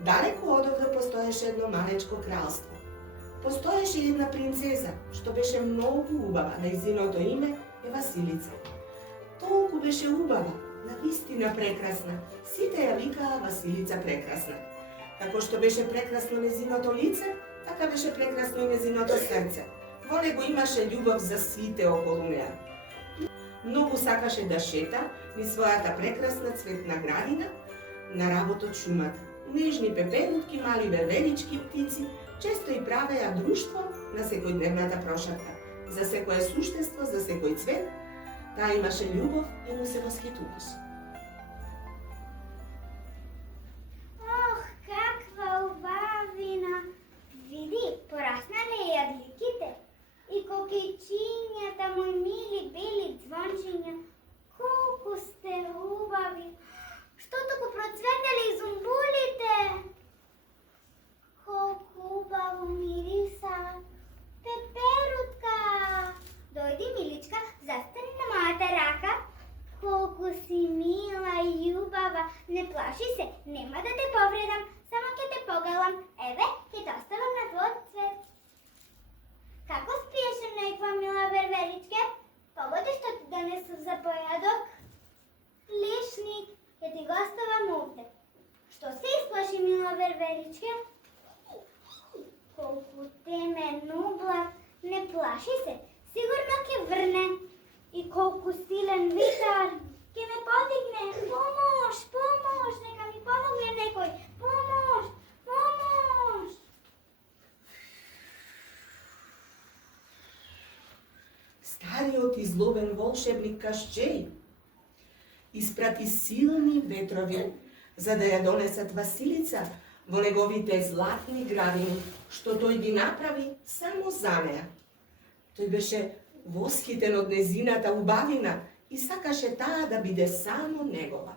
Далеко одовде постоеше едно малечко кралство. Постоеше една принцеза, што беше многу убава, нејзиното име е Василица. Толку беше убава, навистина прекрасна, сите ја викаа Василица прекрасна. Како што беше прекрасно нејзиното лице, така беше прекрасно и нејзиното срце. Во него имаше љубов за сите околу неа. Многу сакаше да шета низ својата прекрасна цветна градина, на работ од шумата. Нежни пеперутки, мали вервелички, птици, често и правеа друштво на секојдневната прошарка. За секое суштество, за секој цвет, таа имаше љубов и му се восхитуваше. Ох, каква убавина! Види, пораснале јадликите и кокичињата мои мили бели звончиња. Колку сте убави! Што туку процветали зумбулите? Колку убаво мириса! Пеперутка! Дојди, миличка, застани на мојата рака. Колку си мила и убава! Не плаши се, нема да те повредам, само ќе те погалам. Еве, ќе те оставам на твојот цвет. Како спиеше, неква мила верверичке? Погоди што ти донесов за појадок? Лишник, ќе ти го оставам овде. Што се исплаши, мила верверичке? Колку темен облак, не плаши се, сигурно ќе врне. И колку силен витар, ќе ме подигне. Помош, помош, нека ми помогне некој. Помош, помош. Стариот и злобен волшебник Кашчеј испрати силни ветрови за да ја донесат Василица во неговите златни градини, што тој ги направи само за неа. Тој беше восхитен од незината убавина и сакаше таа да биде само негова.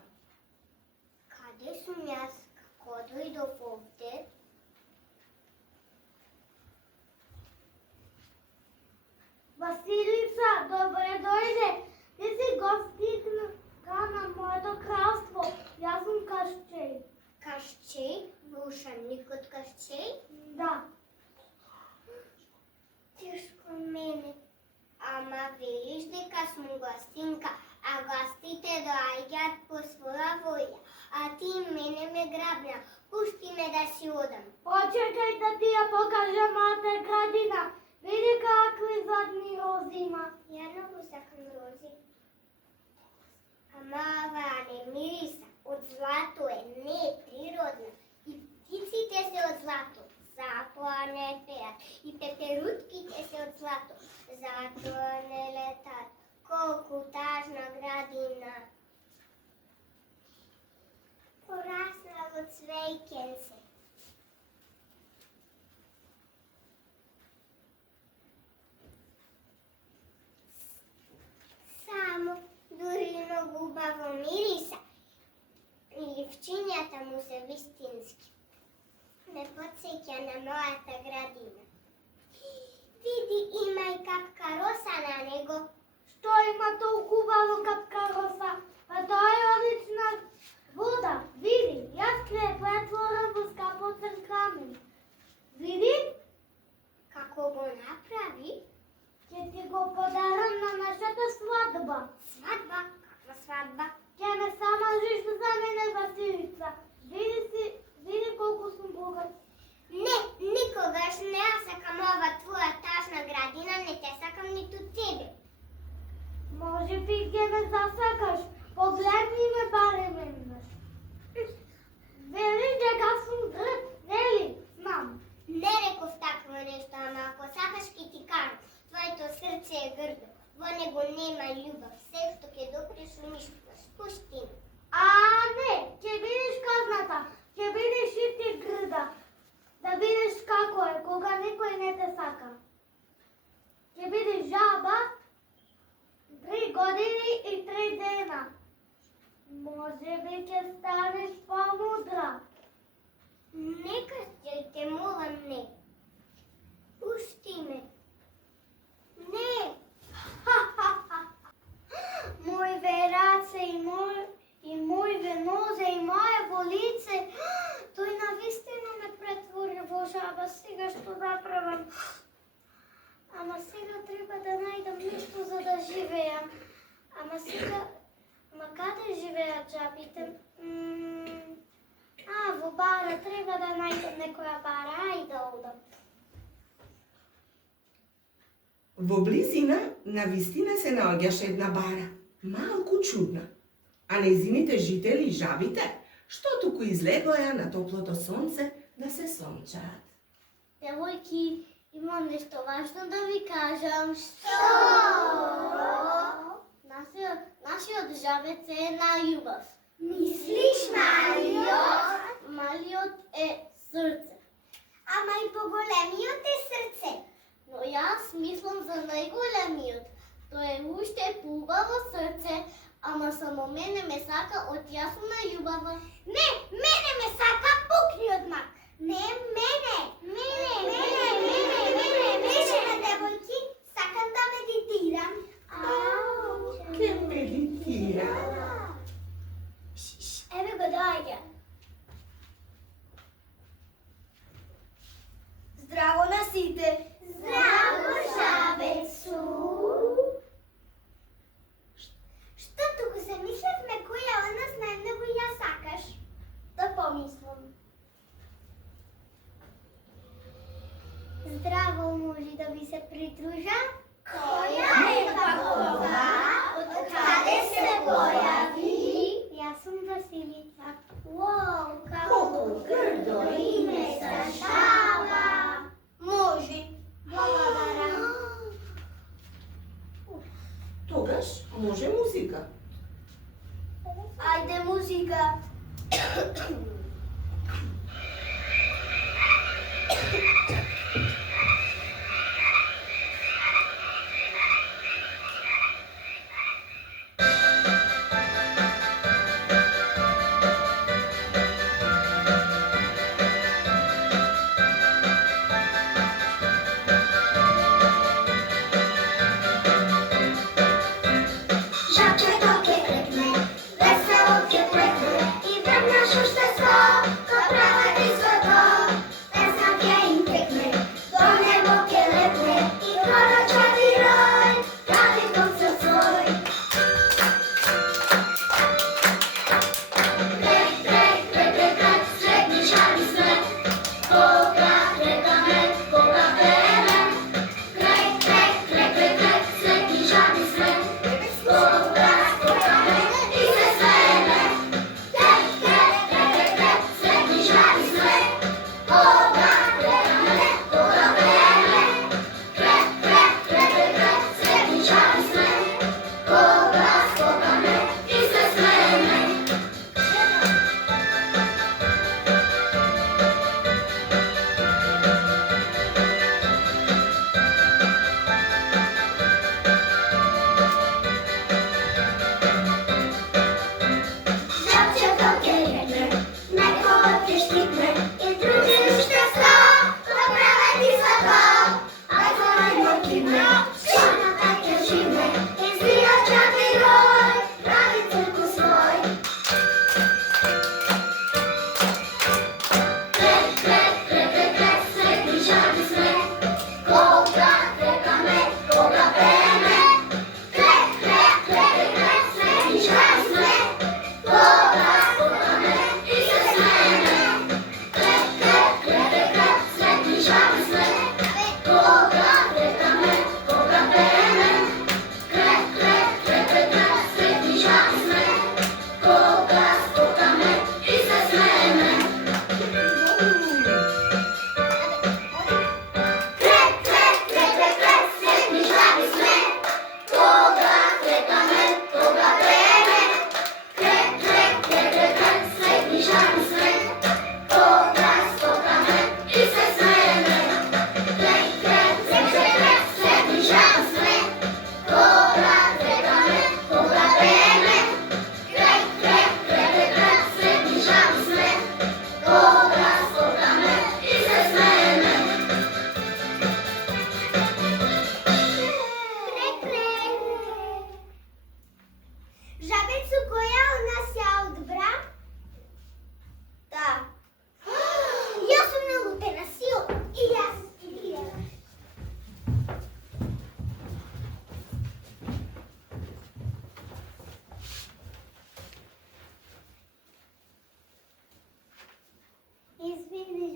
Каде сум јас? Како дојдов овде? Василица, добре дојде. Ти си гостинка на моето кралство. Јас сум Кашчеј. Кашчеј? Волшебникот Кашчеј? Да. Тешко мене. Ама велиш дека сум гостинка, а гостите доаѓаат по своја воља, а ти мене ме грабна. Пушти ме да си одам. Почекај да ти ја покажам мојата градина. Види какви златни рози има. Ја многу сакам рози. Ама ова не мириса. Од злато е, не е природна. И птиците се од злато. Затоа не пеат. И пеперутките се од злато. Затоа не летат. Колку тажна градина. Пораснало цвејкенце. Само дури многу убаво мириса. И ливчињата му се вистински. Ме потсеќа на мојата градина. Види, има и капка роса на него. Што има толку убаво капка роса? А тоа е одлична вода. Види, јас препретворам во скапоцен камен. Види? Како го направи? Ќе ти го подарам на нашата свадба. Свадба? Каква свадба? Ќе ме самажиш за мене, Василица. Види колку сум богат. Не, никогаш не ја сакам ова твоја тажна градина, не те сакам ниту тебе. Може би ќе ме засакаш, погледни ме барем еднаш. Велиш дека сум грд, нели? Знам. Не реков такво нешто, ама ако сакаш ќе ти кажам. Твоето срце е грдо, во него нема љубов, се што ќе допреш уништуваш, пушти ме. А не, ќе видиш казната, ќе видиш и ти грда. Да видиш како е, кога никој не те сака. Ќе видиш жаба 3 години и 3 дена. Може би ќе станеш помудра. Нека те молам, не. Пушти ме. Не. Мој вераце Ама сега што направам? Ама сега треба да најдам нешто за да живеам. Ама сега... Ама каде живеат жабите? Во бара, треба да најдам некоја бара, ајде да одам. Во близина на вистина се наоѓаше една бара, малку чудна, а нејзините жители, жабите, што туку излегоја на топлото сонце да се сончаат. Девојки, имам нешто важно да ви кажам. Што? Нашиот жабец е најубав. Мислиш малиот? Малиот е срце. Ама и поголемиот е срце. Но јас мислам за најголемиот. Тој е уште поубаво срце, ама само мене ме сака од јас сум најубава. Не, мене ме сака пукниот мак. Не, мене. Решена, девојки, сакам да медитирам. Ке медитира. Еве го доаѓа. Здраво на сите. Здраво, жабецу. Што туку се мислевме која од нас најмногу ја сакаш? Да помислам. Здраво, може да ви се придружа? Која е такова? Од каде се појави? Јас сум Василица. Уау, како грдо име за жаба. Може. Благодарам. Тогаш може музика. Ајде музика.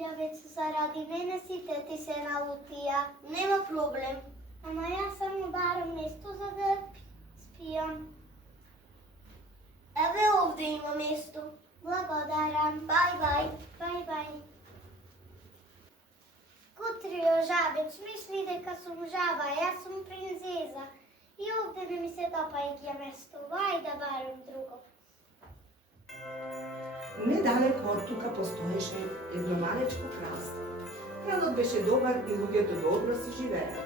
Ja već zaradi mene site ti se nalutija. Nema problem. Ama ja samo barem nešto za da spijam. Evo ovdje ima mjesto. Blagodaram. Bye bye. Bye bye. Kutrio žabec, misli deka sam žaba, ja sam princeza. I ovdje bi mi se dopajke mjesto. Vajda barem drugo. Недалеко од тука постоеше едно малечко кралство. Кралот беше добар и луѓето добро си живееа.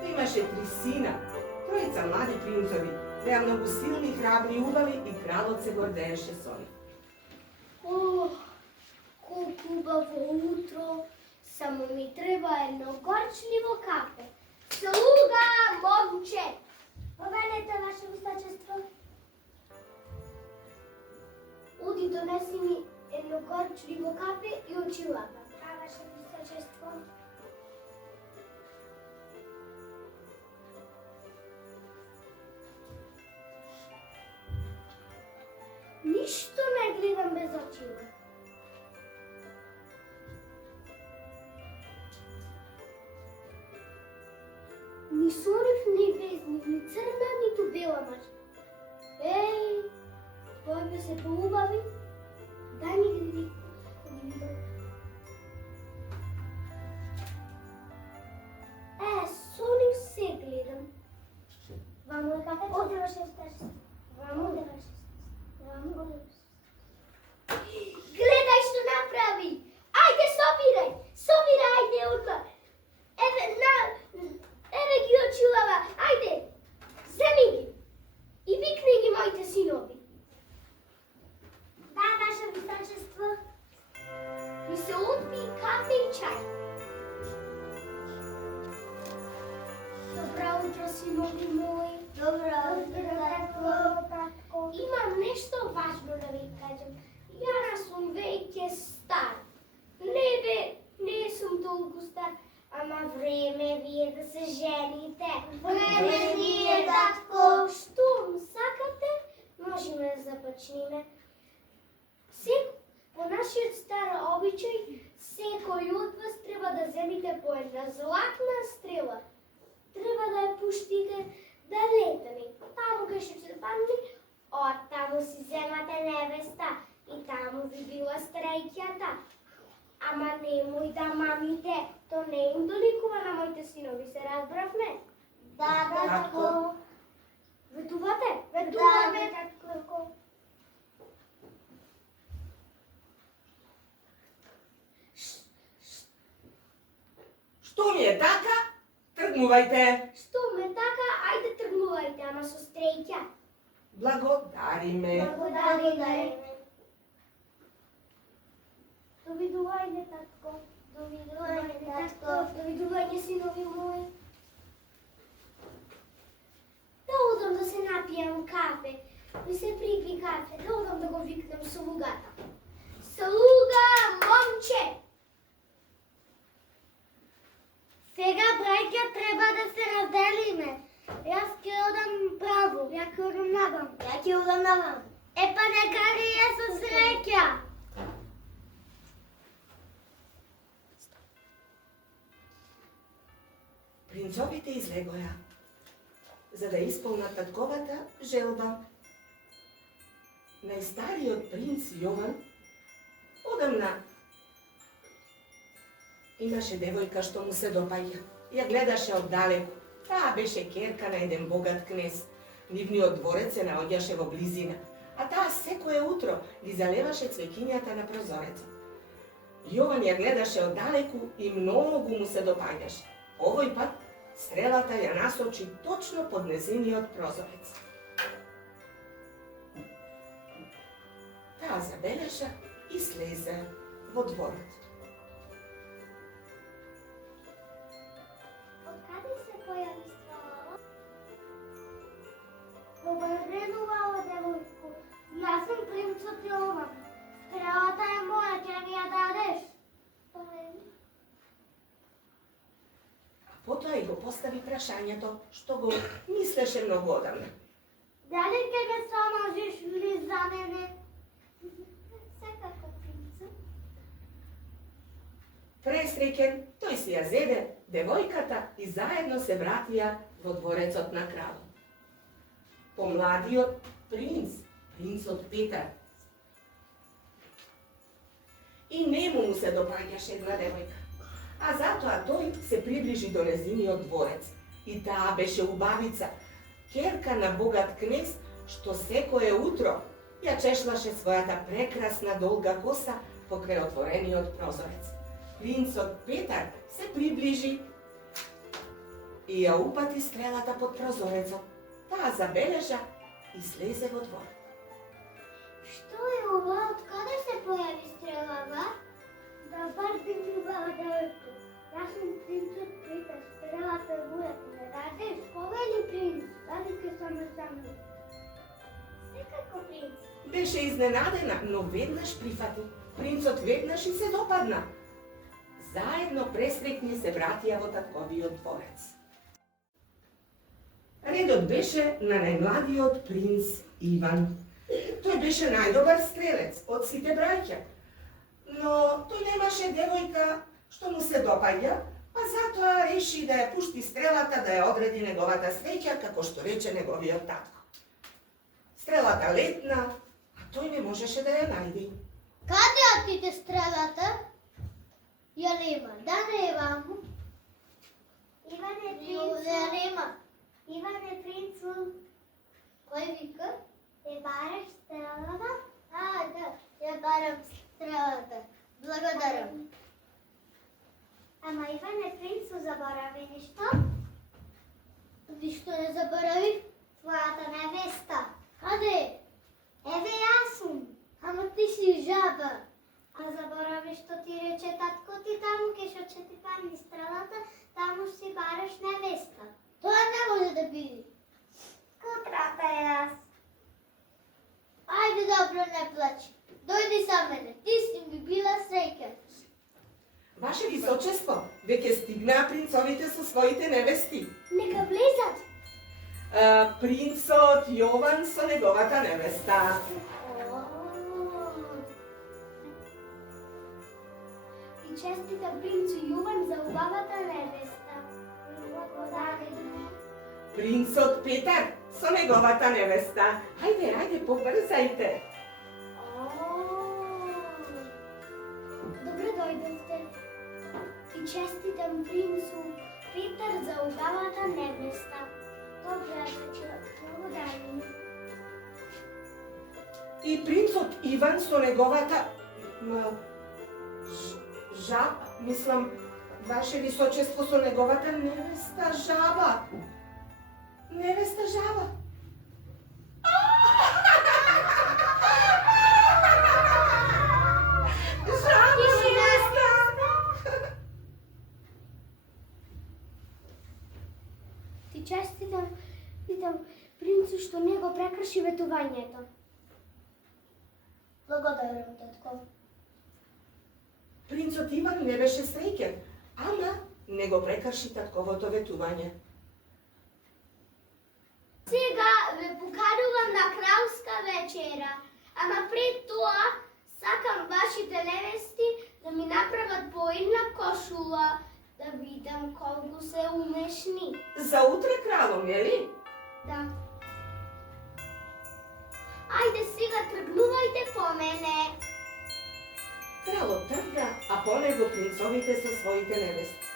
Тој имаше 3 сина, тројца млади принцови, беа многу силни, храбри и убави и кралот се гордееше со нив. Ох, колко убаво утро. Само ми треба едно горчливо кафе. Слуга, момче! Повелете, ваше височество. Оди донеси ми едно горчливо кафе и очилата. А, ваше височество. Ништо не гледам без очила. Ни сонив, ни везник, ни црна, ниту бела мачка. Еј, твојме се поубави, дај ми ги видам. Сонив се гледам. Вамо е кафе, оде ваше встачество. Вамо оде ваше встачество. Вамо оде ваше встачество. Гледај што направи! Ајде, собирај! Собирај, ајде, урба! Еве ги очилава, ајде, земи ги и викни ги моите синови. Да, ваше височество. И се отпи кафе и чај. Добро утро, синови мои. Добро утро, татко. Имам нешто важно да ви кажем. Јас сум веќе стар. Не сум толку стар. Ама време вие да се жените. Време вие, татко. Штом сакате, можеме да започнеме. По нашиот стар обичај, секој од вас треба да земите по една златна стрела. Треба да ја пуштите да летани. Таму кај што се падне, од таму си земате невеста. И таму ви била стреќата. Ама немој да мамите, то не им доликува на моите синови, се разбравме? Да, татко. Ветувате? Ветуваме, татко. Што ми е така? Тргнувајте. Што ме така, ајде тргнувајте, ама со стреќа. Благодари ме. Благодари ме. Довидување, татко. Довидување, татко. Довидување, синови мои. Да одам да се напијам кафе. Ми се припи кафе. Да одам да го викнем слугата. Слуга, момче! Сега, браќа, треба да се разделиме. Јас ќе одам право, ја ќе одам навам. Ја ќе одам навам. Па нека ли е со среќа? Принцовите излегоја, за да исполнат татковата желба. Најстариот принц Јован одамна имаше девојка што му се допаѓа. Ја гледаше оддалеку. Таа беше ќерка на еден богат кнез. Нивниот дворец се наоѓаше во близина, а таа секое утро ги залеваше цвеќињата на прозорецот. Јован ја гледаше оддалеку и многу му се допаѓаше. Овој пат стрелата ја насочи точно под незиниот прозорец. Таа забележа и слезе во дворот. Откаде се појави стрелава? Добар ден, убава девојко. Јас сум принцот Јован. Стрелата е моја, ќе ми ја дадеш? Потоа и го постави прашањето што го мислеше многу одамна. Дали ќе ме самажиш ли за мене? Секако, принцот. presrećen, тој си ја зеде девојката и заедно се вратија во дворецот на кралот. Помладиот принц, принцот Петар. И нему му се допаѓаше една девојка, а затоа тој се приближи до незиниот дворец. И таа беше убавица, ќерка на богат кнез, што секое утро ја чешлаше својата прекрасна долга коса покрај отворениот прозорец. Принцот Петар се приближи и ја упати стрелата под прозорецот. Таа забележа и слезе во двор. Што е ова? Откаде се појави стрелава? Да, бар би убава девојко. Јас сум принцот Петар. Стрелата е моја. Не радиш? Повели принц. Дали ке само само. Секако принц. Беше изненадена, но веднаш прифати. Принцот веднаш и се допадна. Заедно пресреќни се вратија во татковиот дворец. Редот беше на најмладиот принц Иван. Тој беше најдобар стрелец од сите браќа. Но тој немаше девојка што му се допаѓа, а затоа реши да ја пушти стрелата да ја одреди неговата среќа, како што рече неговиот татко. Стрелата летна, а тој не можеше да ја најде. Каде отиде стрелата? Ја нема. Да нема. Иване принцу. Ја нема. Иване принцу. Кој вика? Ја бараш стрелата? А, да. Ја барам стрелата. Благодарам. Ама Иване принцу заборави ништо? Ништо не заборави? Твојата невеста. Каде? Еве јас сум. Ама ти си жаба. А заборави што ти рече татко ти таму ке што ќе ти падне стрелата, таму си бараш невеста. Тоа не може да биде. Кутрата јас. Ајде добро, не плачи. Дојди са мене, ти си би била среќа. Ваше височество, веќе стигнаа принцовите со своите невести. Нека влезат. Принцот Јован со неговата невеста. И честитам принцу Јован за убавата невеста. Благодарам. Принцот Петар со неговата невеста. Ајде, ајде, побрзајте. Добре дојдовте. И честитам принцу Петар за убавата невеста. Добре, благодарам. И принцот Иван со неговата жаба, мислам, ваше височество со неговата невеста жаба. Невеста жаба. Жаба невеста. Ти честитам принцу што не го прекрши ветувањето. Благодарам, татко. Принцот Иван не беше среќен, ама не го прекрши татковото ветување. Сега ве поканувам на кралска вечера, ама пред тоа сакам вашите невести да ми направат по една кошула, да видам колку се умешни. За утре кралом, нели? Да. Ајде сега тргнувајте по мене. Кралот тргна, а по него принцовите со своите невести.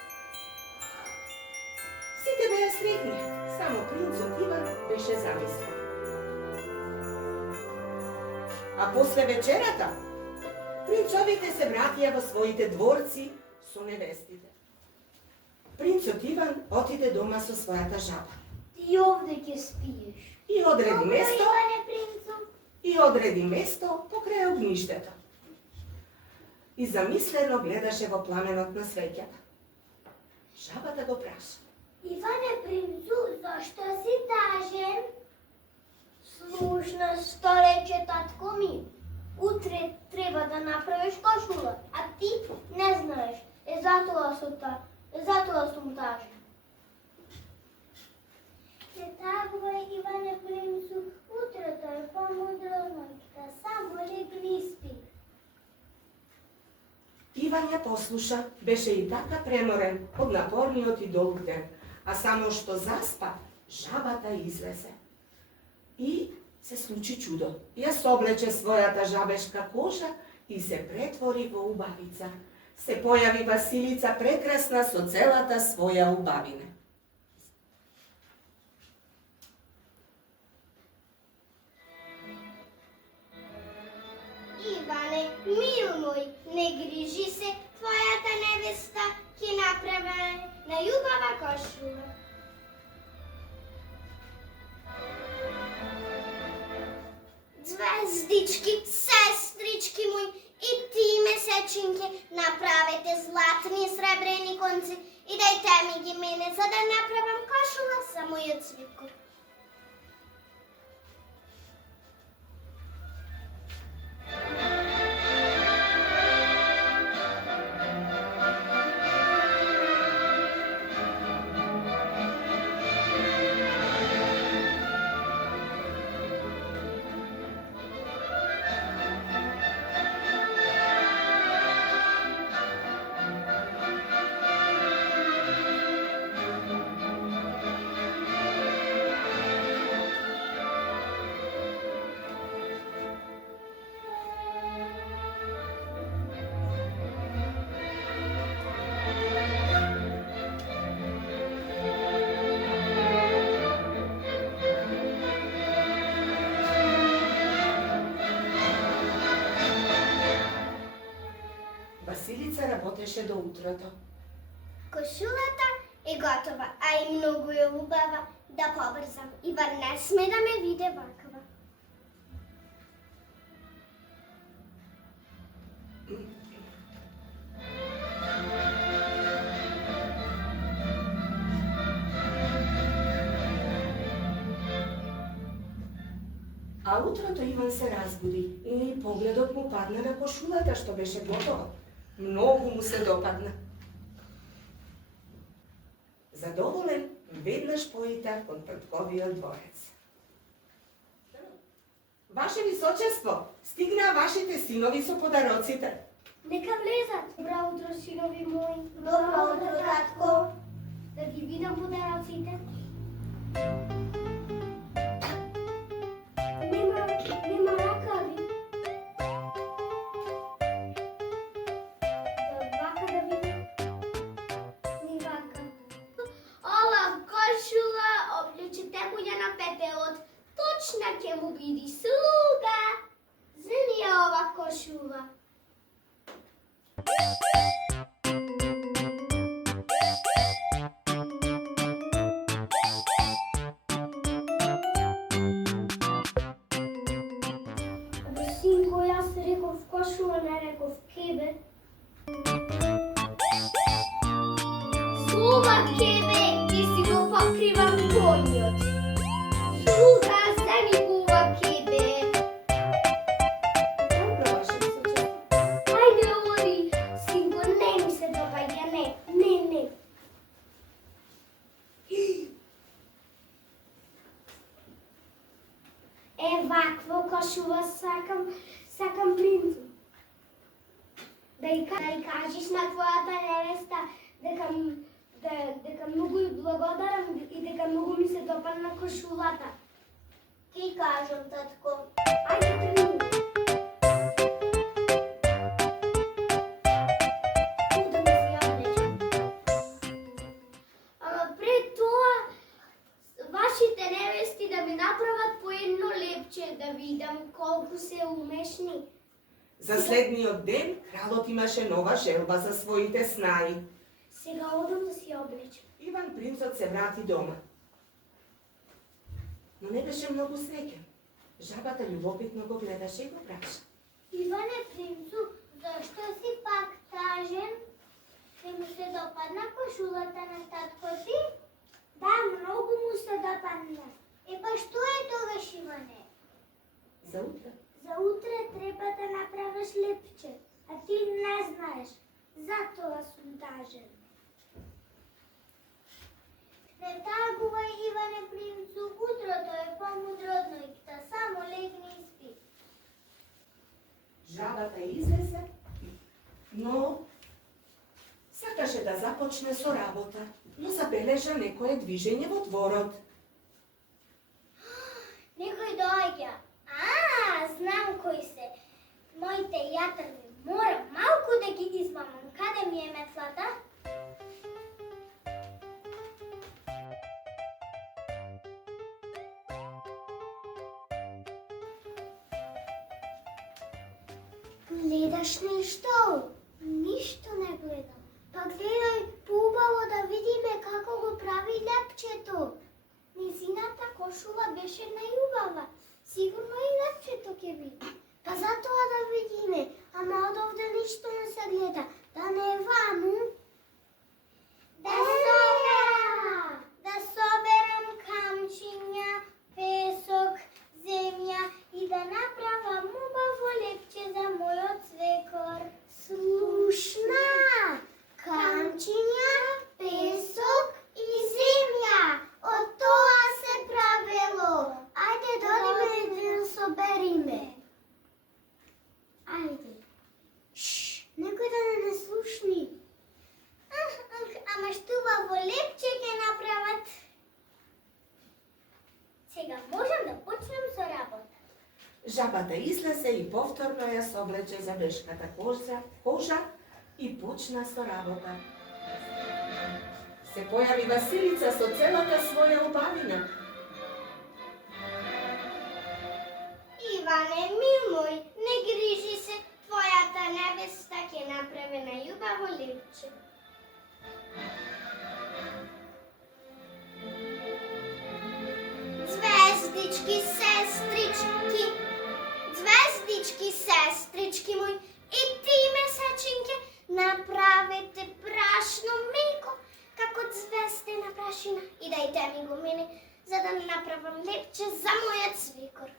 Сите беа среќни, само принцот Иван беше замислен. А после вечерата, принцовите се вратија во своите дворци со невестите. Принцот Иван отиде дома со својата жаба. Ти овде ќе спиеш. И одреди место, Иване принцу. и одреди место покрај огништето. И замислено гледаше во пламенот на свеќата. Жабата го праша. Иване принцу, зашто си тажен? Слушна што рече татко ми. Утре треба да направиш кошула, а ти не знаеш. Затоа сум тажен. Не тагувај, Иване принцу, утрето е помудро ноќта, само легни и спи. Иван ја послуша, беше и така преморен од напорниот и долг ден, а само што заспа, жабата излезе. И се случи чудо. Ја соблече својата жабешка кожа и се претвори во убавица. Се појави Василица прекрасна со целата своја убавина. Иване, мил мој, не грижи се, твојата невеста ќе направи на љубава кошула. Звездички, сестрички мои, и ти месечинки, направете златни и сребрени конци и дајте ми ги мене, за да направам кошула за мојот свитко. Василица работеше до утрото. Кошулата е готова, а и многу е убава. Да побрзам, Иван не сме да ме виде ваква. А утрото Иван се разбуди и погледот му падна на кошулата што беше готова. Многу му се допадна. Задоволен, веднаш поита кон татковиот дворец. Ваше височество, стигнаа вашите синови со подароците. Нека влезат. Добро утро, синови мои. Добро утро, татко. Да ги видам подароците. Нема ракави. Вака да видам. Ни вака. Ова кошула облечете му ја на петелот. Точно ќе му биди слуга. Земи ја ова кошула. Синко, јас реков кошула, не реков кебе. Слуга кебе, ти си го покривам коњот. Слуга, земи го ова кебе. Добро, ваше височество. Ајде, оди. Синко, не ми се допаѓа, не. Вакво кошула сакам принцу. Да и кажеш на твојата невеста дека многу ја благодарам и дека многу ми се допадна кошулата. Ки кажам, татко. Ајде, тргни. Да ми се ја облечам. Ама пред тоа, вашите невести да ми направат по едно лепче, да видам колку се умешни. За следниот ден, кралот имаше нова желба за своите снаи. Сега одам да си облечам. Иван принцот се врати дома. Но не беше многу среќен. Жабата љубопитно го гледаше и го праша. Иване принцу, зашто си пак тажен? Не му се допадна кошулата на татко ти? Да, многу му се допадна. Па што е тогаш, Иване? За утре. За утре треба да направиш лепче, а ти не знаеш. Затоа сум тажен. Не тагувај, Иване принцу, утрото е помудро од ноќта, само легни и спи. Жабата излезе, но da započne so работа, но забележа некое движење во дворот. Некој доаѓа. Знам кој се. Моите јатрви. Морам малку да ги измамам. Каде ми е метлата? Гледаш нешто? Ништо не гледам. Па гледај поубаво да видиме како го прави лепчето. Низината кошула беше најубава. Сигурно и лепчето ќе биде. Па затоа да видиме, ама од овде ништо не се гледа. Да не е ваму? Да соберам камчиња, песок, земја и да направам убаво лепче за мојот свекор. Слушна! Камчиња, песок и земја. Од тоа се правело. Ајде додиме да собериме. Ајде. Некој да не слушни. Ама штубаво лепче ќе направат. Сега можам да почнем со работа. Жабата излезе и повторно ја соблече забешката кожа и почна со работа. Се појави Василица со целата своја убавина. Иване, мил мој, не грижи се, твојата невеста ќе направи најубаво лепче. Звездички, мој, и ти месечинке, направете прашно млеко, како звездена прашина, и дајте ми го мене, за да направам лепче за мојот свекор.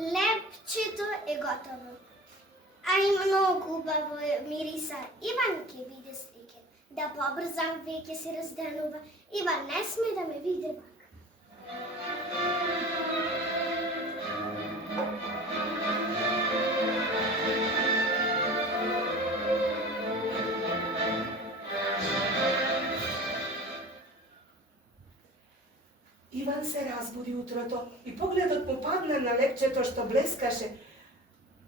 Лепчето е готово. А и многу убаво мириса. Иван ќе биде среќен. Да побрзам, веќе се разданува. Иван не сме да ме види вака. Иван се разбуди утрото и погледот му падна на лепчето што блескаше,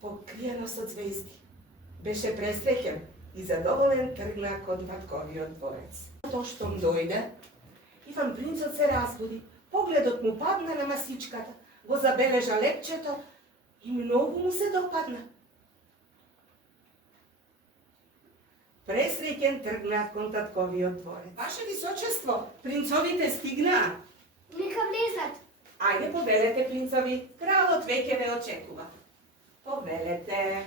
покриено со звезди. Беше пресреќен и задоволен тргна кон татковиот дворец. Тоа штом дојде, Иван принцот се разбуди, погледот му падна на масичката, го забележа лепчето и многу му се допадна. Пресреќен тргна кон татковиот дворец. Ваше височество, принцовите стигнаа. Нека влезат. Ајде, повелете, принцови, кралот веќе ве очекува. Повелете.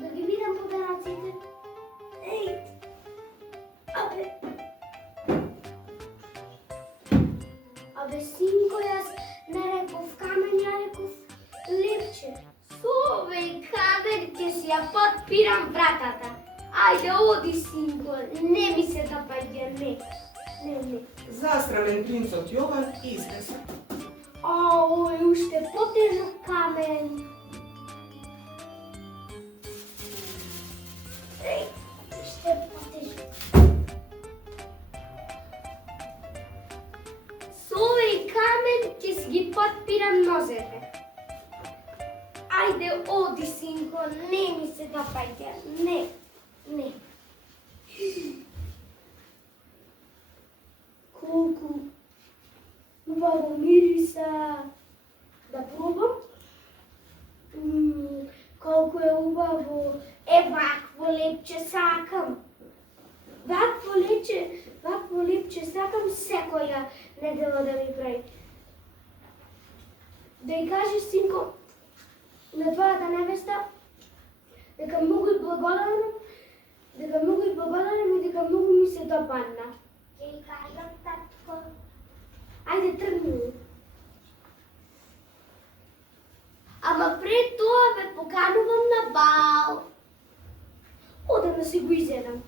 Да ги видам подаръците. Ей! Абе, синко, јас не реков камен, ја реков лепче. Сове, камен, ќе си ја подпирам вратата. Ајде, оди, синко, не ми се допаѓа, не. Засрамен принцот Јован излезе. Ој, уште потежок камен. Еј, уште потежок. Со овој камен ќе си ги подпирам нозете. Ајде, оди, синко, не ми се допаѓа, не. Колку убаво мириса. Да пробам? Колку е убаво. Вакво лепче сакам. Вакво лепче сакам секоја недела да ми прави. да й кажеш, синко, на твојата невеста, дека многу и благодарам и дека многу ми се допадна. Ќе й кажам, татко. Ајде, тргни. Ама пред тоа ве поканувам на бал. Одам да си го изедам.